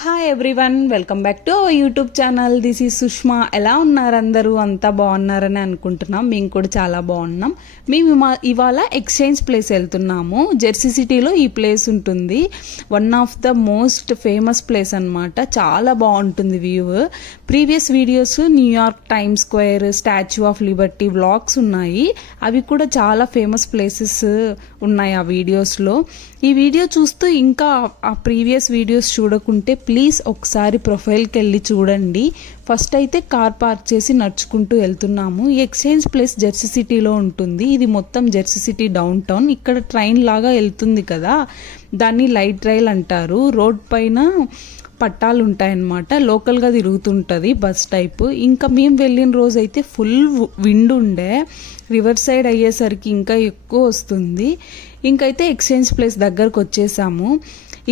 Hi everyone, welcome back to our YouTube channel. This is Sushma. ఎలా ఉన్నారు అందరూ? అంతా బాగున్నారని అనుకుంటున్నాం. మేము కూడా చాలా బాగున్నాం. మేము ఇవాళ ఎక్స్చేంజ్ ప్లేస్ వెళ్తున్నాము. జెర్సీ సిటీలో ఈ ప్లేస్ ఉంటుంది. One of the most famous place అనమాట. చాలా బాగుంటుంది view. Previous videos New York time square, statue of Liberty vlogs ఉన్నాయి. అవి కూడా చాలా ఫేమస్ ప్లేసెస్ ఉన్నాయి ఆ వీడియోస్లో. ఈ వీడియో చూస్తూ ఇంకా ఆ ప్రీవియస్ వీడియోస్ చూడకుంటే ప్లీజ్ ఒకసారి ప్రొఫైల్కి వెళ్ళి చూడండి. ఫస్ట్ అయితే కార్ పార్క్ చేసి నడుచుకుంటూ వెళ్తున్నాము. ఈ ఎక్స్చేంజ్ ప్లేస్ జెర్సీ సిటీలో ఉంటుంది. ఇది మొత్తం జెర్సీ సిటీ డౌన్ టౌన్. ఇక్కడ ట్రైన్ లాగా వెళ్తుంది కదా, దాన్ని లైట్ రైల్ అంటారు. రోడ్ పైన పట్టాలు ఉంటాయన్నమాట. లోకల్గా తిరుగుతుంటుంది బస్ టైప్. ఇంకా మేము వెళ్ళిన రోజు అయితే ఫుల్ విండ్ ఉండే. రివర్ సైడ్ అయ్యేసరికి ఇంకా ఎక్కువ వస్తుంది. ఇంకైతే ఎక్స్చేంజ్ ప్లేస్ దగ్గరకు వచ్చేసాము.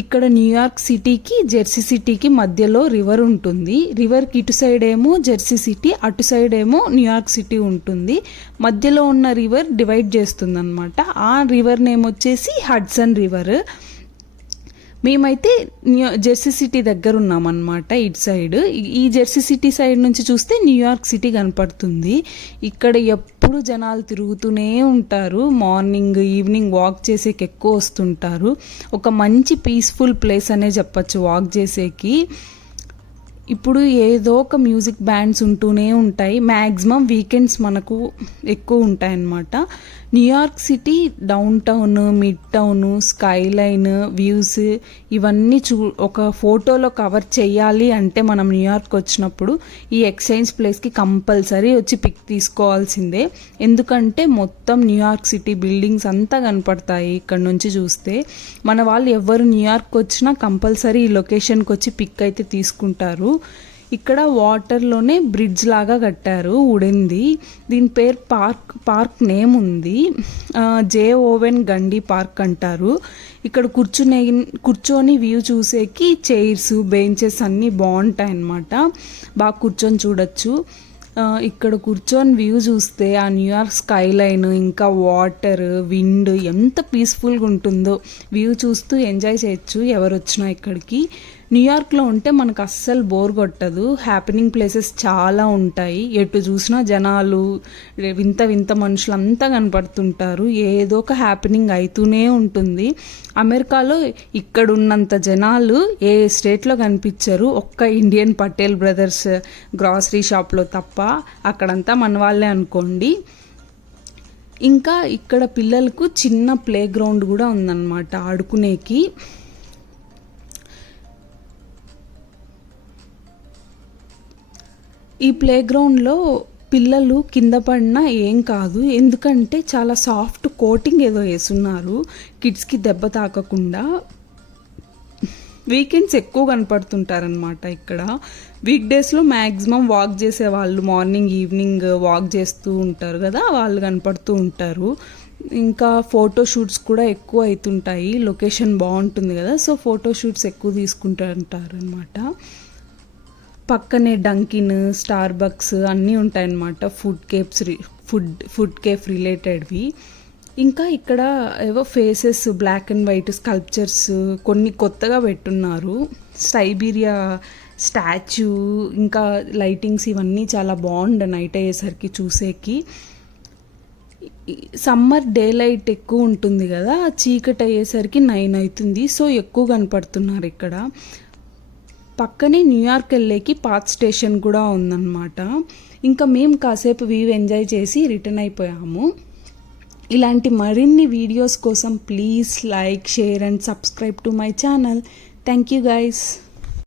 ఇక్కడ న్యూయార్క్ సిటీకి జెర్సీ సిటీకి మధ్యలో రివర్ ఉంటుంది. రివర్కి ఇటు సైడ్ ఏమో జెర్సీ సిటీ, అటు సైడ్ ఏమో న్యూయార్క్ సిటీ ఉంటుంది. మధ్యలో ఉన్న రివర్ డివైడ్ చేస్తుంది అనమాట. ఆ రివర్ నేమ్ వచ్చేసి హడ్సన్ రివర్. మేమైతే జెర్సీ సిటీ దగ్గర ఉన్నామన్నమాట. ఇటు సైడ్ ఈ జెర్సీ సిటీ సైడ్ నుంచి చూస్తే న్యూయార్క్ సిటీ కనపడుతుంది. ఇక్కడ ఎప్పుడు జనాలు తిరుగుతూనే ఉంటారు. మార్నింగ్ ఈవినింగ్ వాక్ చేసేకి ఎక్కువ వస్తుంటారు. ఒక మంచి పీస్ఫుల్ ప్లేస్ అనే చెప్పచ్చు వాక్ చేసేకి. ఇప్పుడు ఏదో ఒక మ్యూజిక్ బ్యాండ్స్ ఉంటూనే ఉంటాయి. మ్యాక్సిమం వీకెండ్స్ మనకు ఎక్కువ ఉంటాయన్నమాట. New York city down town, mid town, sky line, views ఇవన్నీ ఒక ఫోటోలో కవర్ చేయాలి అంటే మనం న్యూయార్క్ వచ్చినప్పుడు ఈ ఎక్స్చేంజ్ ప్లేస్కి కంపల్సరీ వచ్చి పిక్ తీసుకోవాల్సిందే. ఎందుకంటే మొత్తం న్యూయార్క్ సిటీ బిల్డింగ్స్ అంతా కనపడతాయి ఇక్కడ నుంచి చూస్తే. మన వాళ్ళు ఎవరు న్యూయార్క్ వచ్చినా కంపల్సరీ ఈ లొకేషన్కి వచ్చి పిక్ అయితే తీసుకుంటారు. ఇక్కడ వాటర్లోనే బ్రిడ్జ్ లాగా కట్టారు, ఉడింది. దీని పేరు పార్క్ నేమ్ ఉంది. జే ఓవెన్ గండి పార్క్ అంటారు. ఇక్కడ కూర్చొని వ్యూ చూసేకి చైర్స్, బెంచెస్ అన్నీ బాగుంటాయి అన్నమాట. బాగా కూర్చొని చూడొచ్చు. ఇక్కడ కూర్చొని వ్యూ చూస్తే ఆ న్యూయార్క్ స్కై లైన్, ఇంకా వాటర్, విండ్ ఎంత పీస్ఫుల్గా ఉంటుందో వ్యూ చూస్తూ ఎంజాయ్ చేయొచ్చు ఎవరు వచ్చినా ఇక్కడికి. న్యూయార్క్లో ఉంటే మనకు అస్సలు బోర్ కొట్టదు. హ్యాపెనింగ్ ప్లేసెస్ చాలా ఉంటాయి. ఎటు చూసినా జనాలు, వింత వింత మనుషులు అంతా కనపడుతుంటారు. ఏదో ఒక హ్యాపెనింగ్ అవుతూనే ఉంటుంది. అమెరికాలో ఇక్కడ ఉన్నంత జనాలు ఏ స్టేట్లో కనిపించరు, ఒక్క ఇండియన్ పటేల్ బ్రదర్స్ గ్రాసరీ షాప్లో తప్ప. అక్కడంతా మన వాళ్ళే అనుకోండి. ఇంకా ఇక్కడ పిల్లలకు చిన్న ప్లే గ్రౌండ్ కూడా ఉందన్నమాట ఆడుకునేకి. ఈ ప్లే గ్రౌండ్లో పిల్లలు కింద పడినా ఏం కాదు, ఎందుకంటే చాలా సాఫ్ట్ కోటింగ్ ఏదో వేస్తున్నారు కిడ్స్కి దెబ్బ తాకకుండా. వీకెండ్స్ ఎక్కువ కనపడుతుంటారనమాట ఇక్కడ. వీక్ డేస్లో మ్యాక్సిమం వాక్ చేసే వాళ్ళు మార్నింగ్ ఈవినింగ్ వాక్ చేస్తూ ఉంటారు కదా, వాళ్ళు కనపడుతూ ఉంటారు. ఇంకా ఫోటోషూట్స్ కూడా ఎక్కువ అవుతుంటాయి. లొకేషన్ బాగుంటుంది కదా, సో ఫోటోషూట్స్ ఎక్కువ తీసుకుంటుంటారనమాట. పక్కనే డంకిన్, స్టార్ బక్స్ అన్నీ ఉంటాయన్నమాట. ఫుడ్ కేఫ్ రిలేటెడ్వి. ఇంకా ఇక్కడ ఏవో faces, black and white sculptures కొన్ని కొత్తగా పెట్టున్నారు. సైబీరియా స్టాచ్యూ, ఇంకా లైటింగ్స్ ఇవన్నీ చాలా బాగుండే నైట్ అయ్యేసరికి చూసేకి. సమ్మర్ డే లైట్ ఎక్కువ ఉంటుంది కదా, చీకటి అయ్యేసరికి 9 అవుతుంది. సో ఎక్కువ కనపడుతున్నారు ఇక్కడ. పక్కనే న్యూయార్క్ వెళ్ళేకి పాత్ స్టేషన్ కూడా ఉందన్నమాట. ఇంకా మేము కాసేపు వ్యూ ఎంజాయ్ చేసి రిటర్న్ అయిపోయాము. ఇలాంటి మరిన్ని వీడియోస్ కోసం please like, share and subscribe to my channel. Thank you guys.